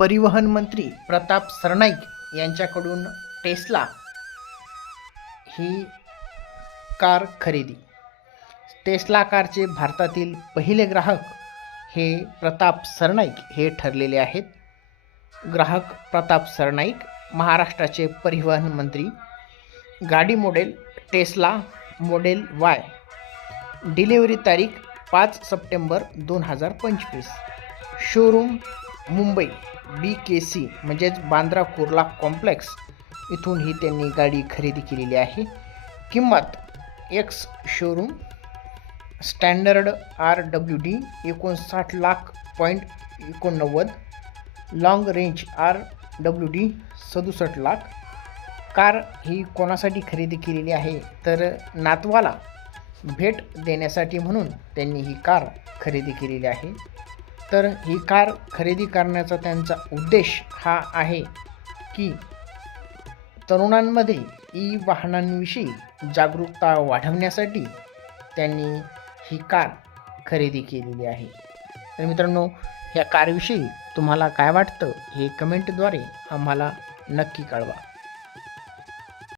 परिवहन मंत्री प्रताप सरनाईक यांच्याकडून टेस्ला ही कार खरेदी. टेस्ला कारचे भारतातील पहिले ग्राहक हे प्रताप सरनाईक हे ठरलेले आहेत. ग्राहक प्रताप सरनाईक महाराष्ट्राचे परिवहन मंत्री गाडी model Tesla model Y delivery तारीख पाच सप्टेंबर दोन हजार पंचवीस showroom Mumbai. B K C म्हणजेच बांद्रा कुर्ला कॉम्प्लेक्स इथून ही त्यांनी गाडी खरेदी केलेली आहे. किंमत ex showroom standard R W D एकोणसाठ लाख पॉईंट एकोणनव्वद long range R W D सदुसष्ट लाख. कार ही कोणासाठी खरेदी केलेली आहे? तर नातवाला भेट देण्यासाठी म्हणून त्यांनी ही कार खरेदी केलेली आहे. तर ही कार खरेदी करण्याचा त्यांचा उद्देश हा आहे की तरुणांमध्ये ई वाहनांविषयी जागरूकता वाढवण्यासाठी त्यांनी ही कार खरेदी केलेली आहे. तर मित्रांनो ह्या कारविषयी तुम्हाला काय वाटतं हे कमेंटद्वारे आम्हाला नक्की कळवा.